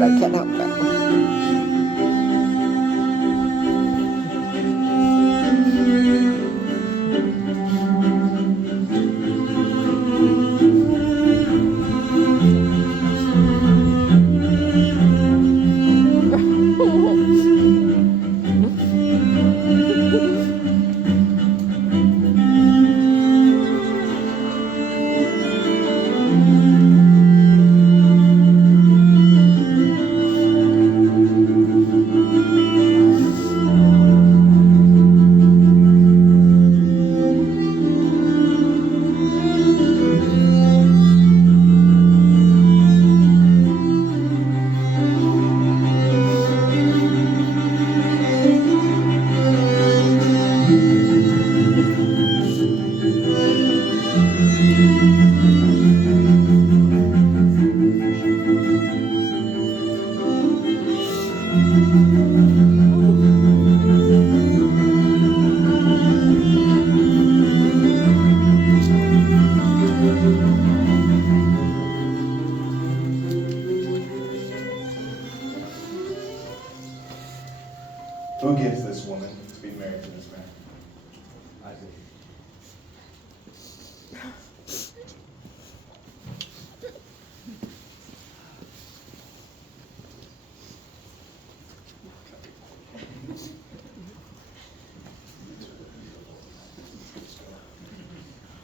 but I can't help it. Who gives this woman to be married to this man? I do.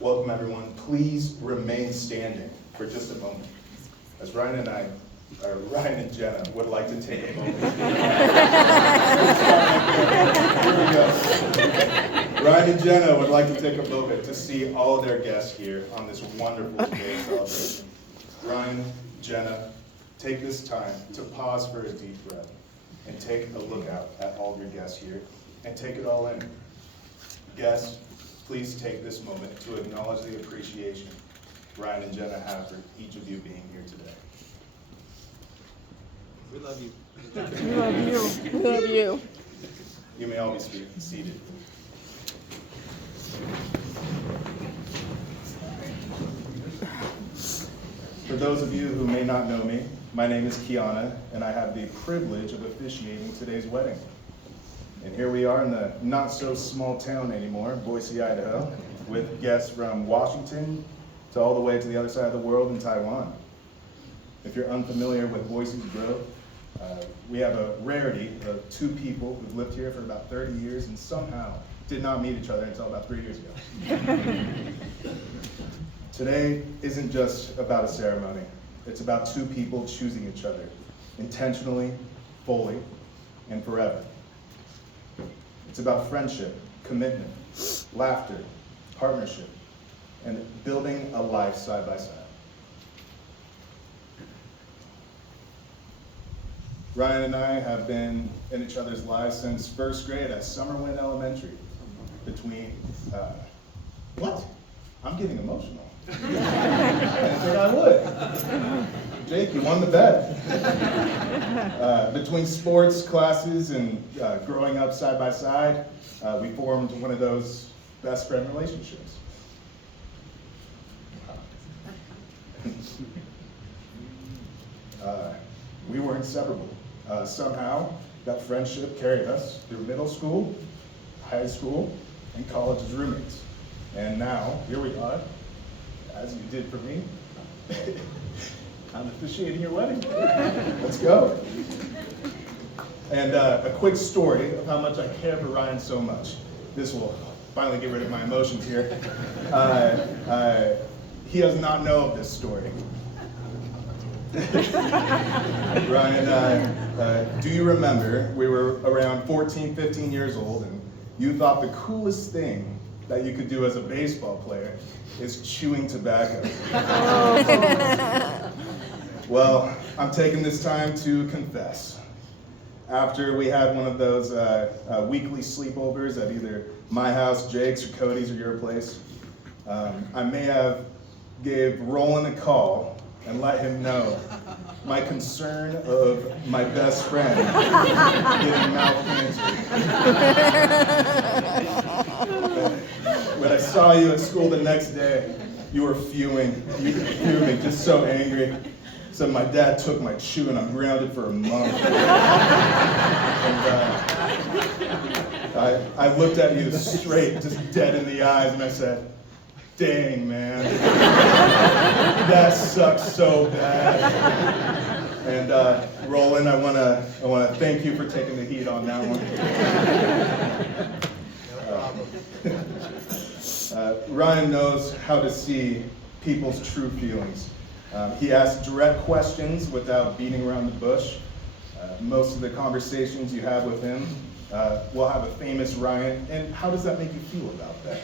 Welcome, everyone. Please remain standing for just a moment, as Ryan and Jenna would like to take a moment. Here we go. Ryan and Jenna would like to take a moment to see all of their guests here on this wonderful day celebration. Ryan, Jenna, take this time to pause for a deep breath and take a look out at all of your guests here and take it all in. Guests, please take this moment to acknowledge the appreciation Ryan and Jenna have for each of you being here today. We love you. We love you. We love you. You may all be seated. For those of you who may not know me, my name is Kiana, and I have the privilege of officiating today's wedding. And here we are in the not-so-small town anymore, Boise, Idaho, with guests from Washington to all the way to the other side of the world in Taiwan. If you're unfamiliar with Boise's growth, we have a rarity of two people who've lived here for about 30 years and somehow did not meet each other until about 3 years ago. Today isn't just about a ceremony. It's about two people choosing each other intentionally, fully, and forever. It's about friendship, commitment, laughter, partnership, and building a life side by side. Ryan and I have been in each other's lives since first grade at Summerwind Elementary. What? I'm getting emotional. I didn't think I would. Jake, you won the bet. Between sports classes and growing up side by side, we formed one of those best friend relationships. We were inseparable. Somehow, that friendship carried us through middle school, high school, and college as roommates. And now, here we are, as you did for me. I'm officiating your wedding. Let's go. And a quick story of how much I care for Ryan so much. This will finally get rid of my emotions here. He does not know of this story. Ryan, do you remember we were around 14, 15 years old, and you thought the coolest thing that you could do as a baseball player is chewing tobacco? Well, I'm taking this time to confess. After we had one of those weekly sleepovers at either my house, Jake's, or Cody's, or your place, I may have gave Roland a call and let him know my concern of my best friend getting mouth cancer. When I saw you at school the next day, you were fuming, just so angry. So my dad took my shoe and I'm grounded for a month. And I looked at you straight, just dead in the eyes, and I said, dang, man. That sucks so bad. And Roland, I wanna thank you for taking the heat on that one. Ryan knows how to see people's true feelings. He asks direct questions without beating around the bush. Most of the conversations you have with him will have a famous Ryan, and how does that make you feel about that?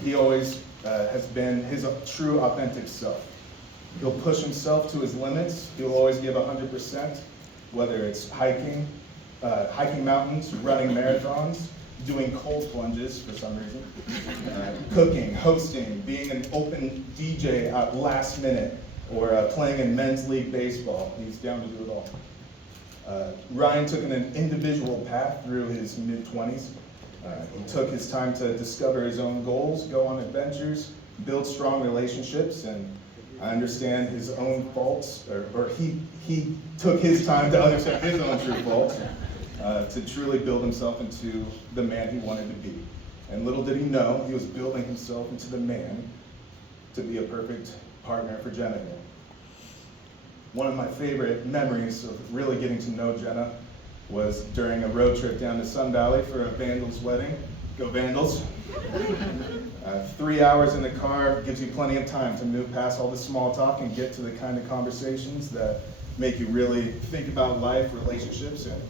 He always has been his true, authentic self. He'll push himself to his limits. He'll always give 100%, whether it's hiking mountains, running marathons, doing cold plunges for some reason, cooking, hosting, being an open DJ at last minute, or playing in men's league baseball. He's down to do it all. Ryan took an individual path through his mid-20s. He took his time to discover his own goals, go on adventures, build strong relationships, and I understand his own faults, or he took his time to understand his own true faults, to truly build himself into the man he wanted to be. And little did he know, he was building himself into the man to be a perfect partner for Jenna. One of my favorite memories of really getting to know Jenna was during a road trip down to Sun Valley for a Vandals wedding. Go Vandals! 3 hours in the car gives you plenty of time to move past all the small talk and get to the kind of conversations that make you really think about life, relationships, and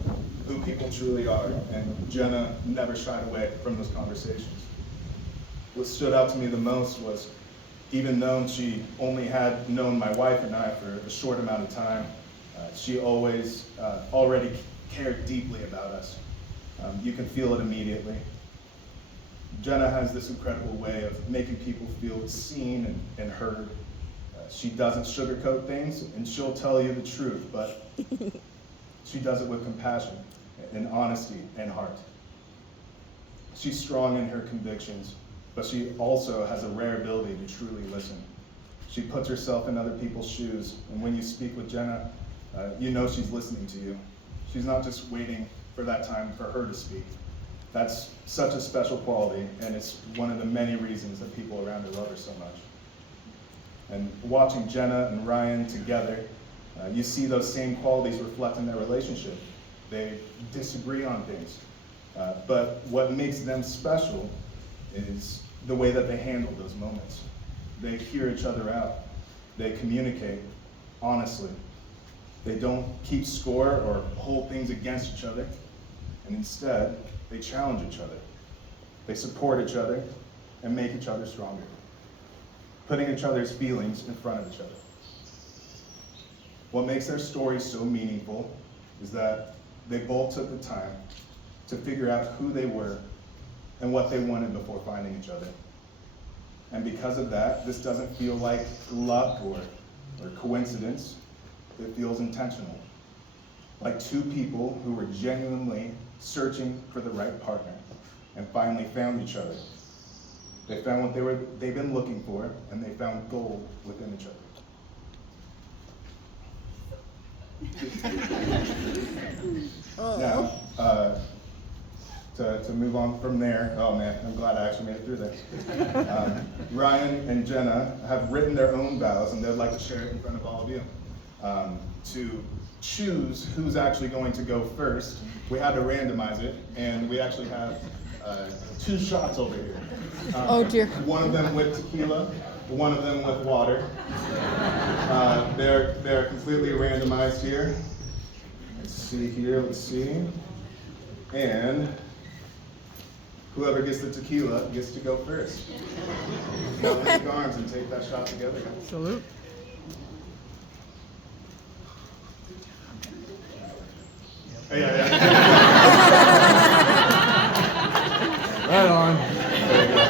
who people truly are. And Jenna never shied away from those conversations. What stood out to me the most was, even though she only had known my wife and I for a short amount of time, she always already cared deeply about us. You can feel it immediately. Jenna has this incredible way of making people feel seen and heard. She doesn't sugarcoat things, and she'll tell you the truth, but she does it with compassion and honesty and heart. She's strong in her convictions, but she also has a rare ability to truly listen. She puts herself in other people's shoes, and when you speak with Jenna, you know she's listening to you. She's not just waiting for that time for her to speak. That's such a special quality, and it's one of the many reasons that people around her love her so much. And watching Jenna and Ryan together, you see those same qualities reflect in their relationship. They disagree on things, but what makes them special is the way that they handle those moments. They hear each other out. They communicate honestly. They don't keep score or hold things against each other, and instead, they challenge each other. They support each other and make each other stronger, putting each other's feelings in front of each other. What makes their story so meaningful is that they both took the time to figure out who they were and what they wanted before finding each other. And because of that, this doesn't feel like luck or coincidence. It feels intentional. Like two people who were genuinely searching for the right partner and finally found each other. They found what they've been looking for, and they found gold within each other. Now, to move on from there, oh man, I'm glad I actually made it through there. Ryan and Jenna have written their own vows, and they'd like to share it in front of all of you. To choose who's actually going to go first, we had to randomize it, and we actually have 2 shots over here. Oh dear. One of them with tequila, one of them with water. They're completely randomized here. Let's see. And whoever gets the tequila gets to go first. Now link your arms and take that shot together. Salute. Oh, yeah. Right on. There you go.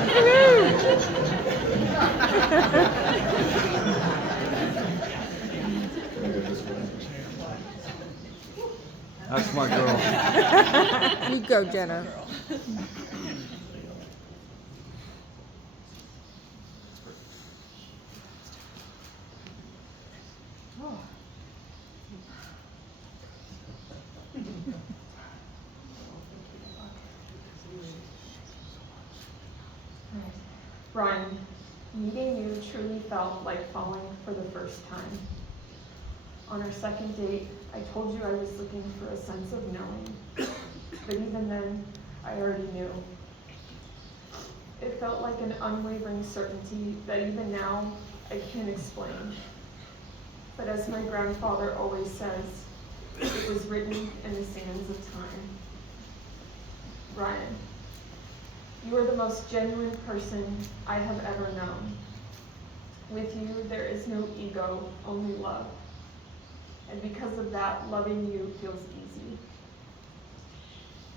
That's my girl. You go, Jenna. Ryan, meeting you truly felt like falling for the first time. On our second date, I told you I was looking for a sense of knowing, but even then, I already knew. It felt like an unwavering certainty that even now, I can't explain. But as my grandfather always says, it was written in the sands of time. Ryan, you are the most genuine person I have ever known. With you, there is no ego, only love. And because of that, loving you feels easy.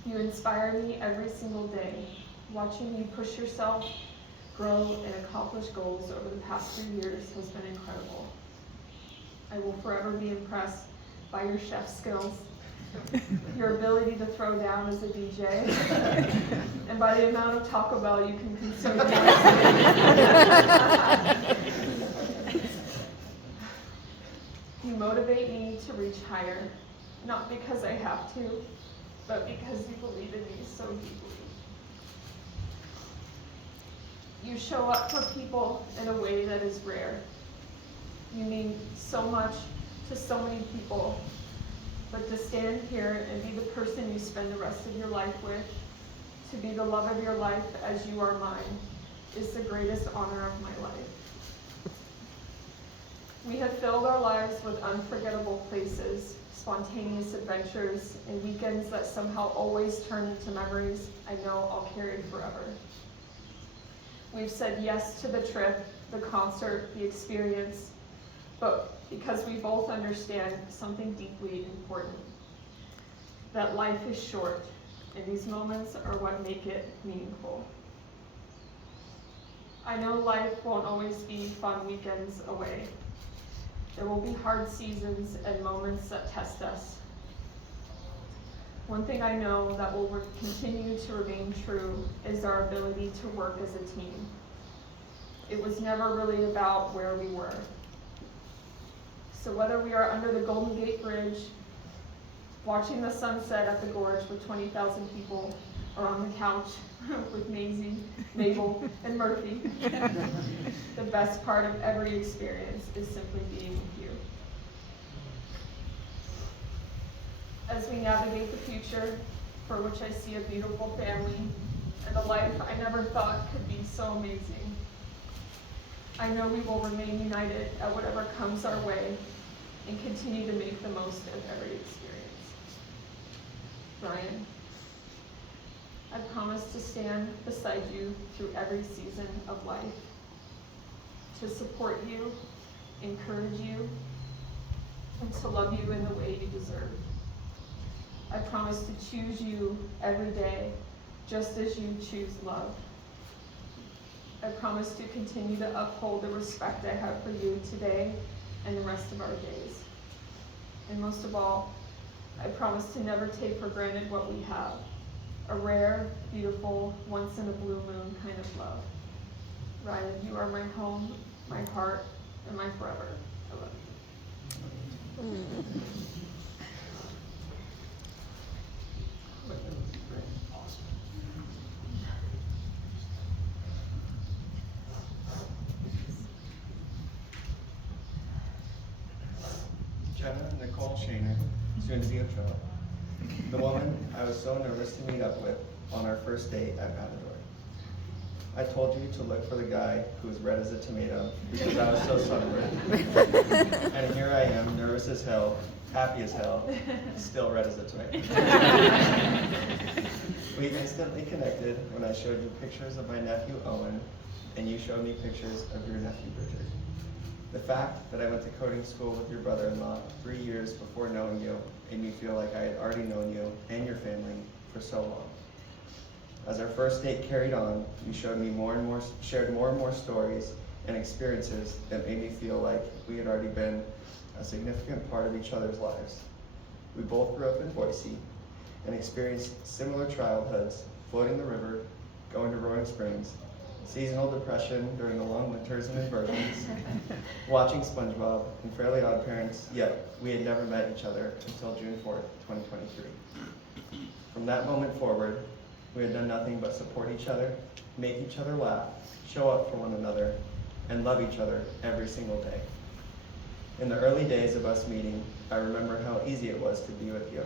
You inspire me every single day. Watching you push yourself, grow, and accomplish goals over the past 3 years has been incredible. I will forever be impressed by your chef skills, your ability to throw down as a DJ, and by the amount of Taco Bell you can consume. You motivate me to reach higher, not because I have to, but because you believe in me so deeply. You show up for people in a way that is rare. You mean so much to so many people, but to stand here and be the person you spend the rest of your life with, to be the love of your life as you are mine, is the greatest honor of my life. We have filled our lives with unforgettable places, spontaneous adventures, and weekends that somehow always turn into memories I know I'll carry forever. We've said yes to the trip, the concert, the experience, but because we both understand something deeply important, that life is short, and these moments are what make it meaningful. I know life won't always be fun weekends away. There will be hard seasons and moments that test us. One thing I know that will continue to remain true is our ability to work as a team. It was never really about where we were. So whether we are under the Golden Gate Bridge, watching the sunset at the gorge with 20,000 people, or on the couch with Maisie, Mabel, and Murphy, the best part of every experience is simply being with you. As we navigate the future, for which I see a beautiful family and a life I never thought could be so amazing, I know we will remain united at whatever comes our way and continue to make the most of every experience. Ryan, I promise to stand beside you through every season of life, to support you, encourage you, and to love you in the way you deserve. I promise to choose you every day, just as you choose love. I promise to continue to uphold the respect I have for you today and the rest of our days. And most of all, I promise to never take for granted what we have, a rare, beautiful, once in a blue moon kind of love. Ryan, you are my home, my heart, and my forever. I love you. Jenna Nicole Shaner, soon to be OCHOA. The woman I was so nervous to meet up with on our first date at Matador. I told you to look for the guy who was red as a tomato because I was so sunburned. And here I am, nervous as hell, happy as hell, still red as a tomato. We instantly connected when I showed you pictures of my nephew Owen, and you showed me pictures of your nephew Richard. The fact that I went to coding school with your brother-in-law 3 years before knowing you made me feel like I had already known you and your family for so long. As our first date carried on, you shared more and more stories and experiences that made me feel like we had already been a significant part of each other's lives. We both grew up in Boise and experienced similar childhoods, floating the river, going to Roaring Springs, seasonal depression during the long winters and inversions, watching SpongeBob and Fairly Odd Parents, yet we had never met each other until June 4th, 2023. From that moment forward, We had done nothing but support each other, make each other laugh, show up for one another, and love each other every single day. In the early days of us meeting, I remember how easy it was to be with you,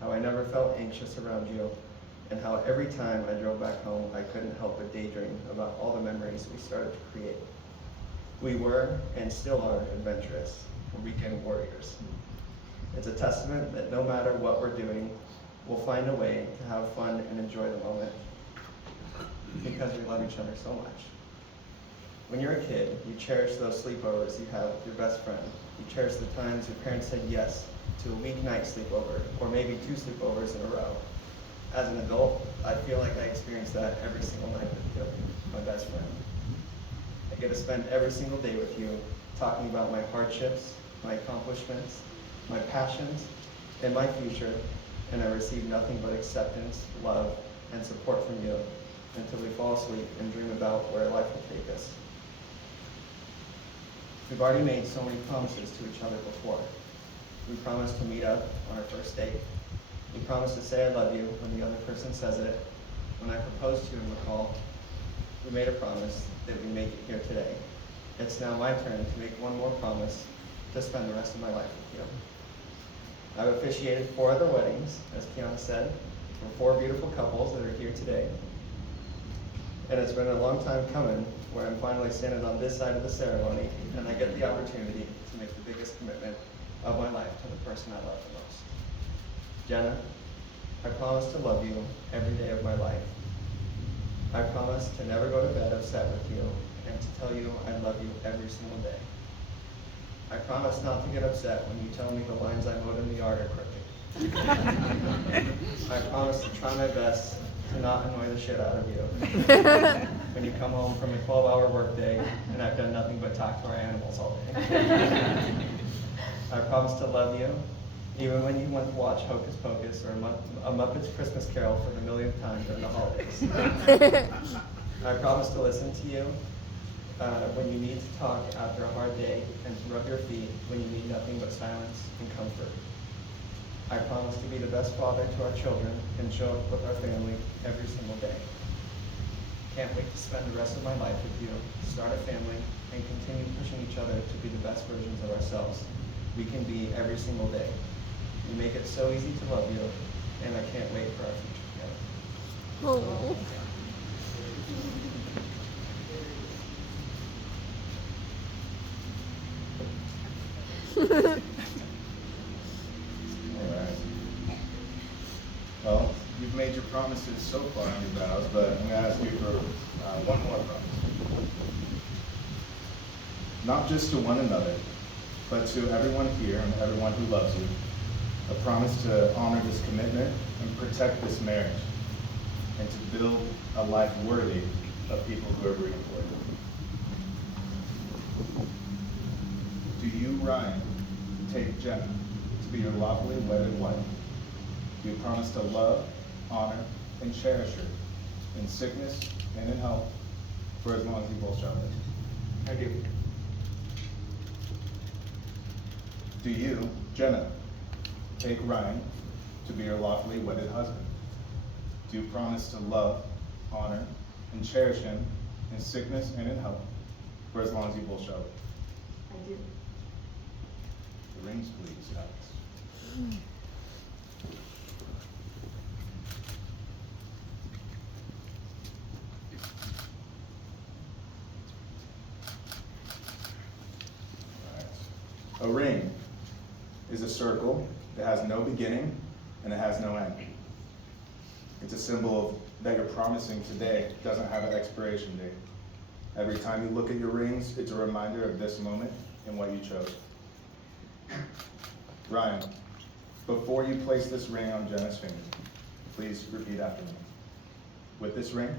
how I never felt anxious around you, and how every time I drove back home, I couldn't help but daydream about all the memories we started to create. We were, and still are, adventurous, weekend warriors. It's a testament that no matter what we're doing, we'll find a way to have fun and enjoy the moment because we love each other so much. When you're a kid, you cherish those sleepovers you have with your best friend. You cherish the times your parents said yes to a weeknight sleepover, or maybe 2 sleepovers in a row. As an adult, I feel like I experience that every single night with you, my best friend. I get to spend every single day with you, talking about my hardships, my accomplishments, my passions, and my future, and I receive nothing but acceptance, love, and support from you until we fall asleep and dream about where life will take us. We've already made so many promises to each other before. We promised to meet up on our first date. We promised to say I love you when the other person says it. When I proposed to you in the call, we made a promise that we make it here today. It's now my turn to make one more promise to spend the rest of my life with you. I've officiated 4 other weddings, as Kiana said, for 4 beautiful couples that are here today. And it's been a long time coming where I'm finally standing on this side of the ceremony and I get the opportunity to make the biggest commitment of my life to the person I love the most. Jenna, I promise to love you every day of my life. I promise to never go to bed upset with you and to tell you I love you every single day. I promise not to get upset when you tell me the lines I wrote in the yard are crooked. I promise to try my best to not annoy the shit out of you when you come home from a 12-hour workday and I've done nothing but talk to our animals all day. I promise to love you even when you want to watch Hocus Pocus or a Muppets Christmas Carol for the millionth time during the holidays. I promise to listen to you when you need to talk after a hard day and to rub your feet when you need nothing but silence and comfort. I promise to be the best father to our children and show up with our family every single day. Can't wait to spend the rest of my life with you, start a family, and continue pushing each other to be the best versions of ourselves we can be every single day. You make it so easy to love you, and I can't wait for our future together. Oh. Alright. Well, you've made your promises so far in your vows, but I'm going to ask you for one more promise. Not just to one another, but to everyone here and everyone who loves you. A promise to honor this commitment and protect this marriage, and to build a life worthy of people who are rooting for you. Do you, Ryan, take Jenna to be your lawfully wedded wife? Do you promise to love, honor, and cherish her in sickness and in health for as long as you both shall live? I do. Do you, Jenna, take Ryan to be your lawfully wedded husband? Do you promise to love, honor, and cherish him in sickness and in health for as long as you both shall live? I do. The rings, please, Alex. All right. A ring is a circle that has no beginning and it has no end. It's a symbol of that you're promising today doesn't have an expiration date. Every time you look at your rings, it's a reminder of this moment and what you chose. Ryan, before you place this ring on Jenna's finger, please repeat after me. With this ring,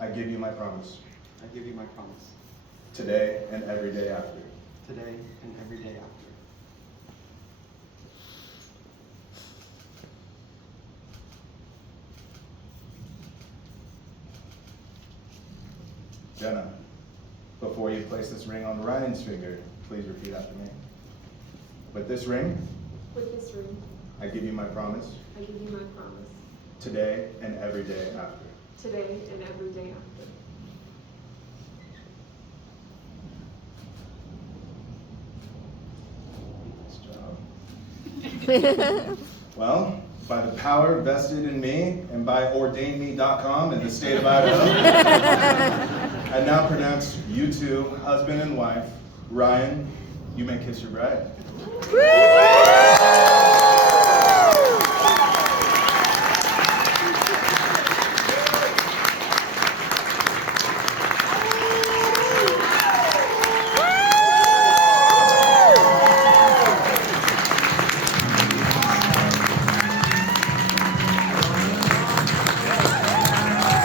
I give you my promise, I give you my promise, today and every day after. today and every day after. Jenna, before you place this ring on Ryan's finger, please repeat after me. With this ring, With this ring, I give you my promise, I give you my promise, today and every day after. today and every day after. Nice job. Well, by the power vested in me and by ordainme.com in the state of Idaho, I now pronounce you two, husband and wife. Ryan, you may kiss your bride.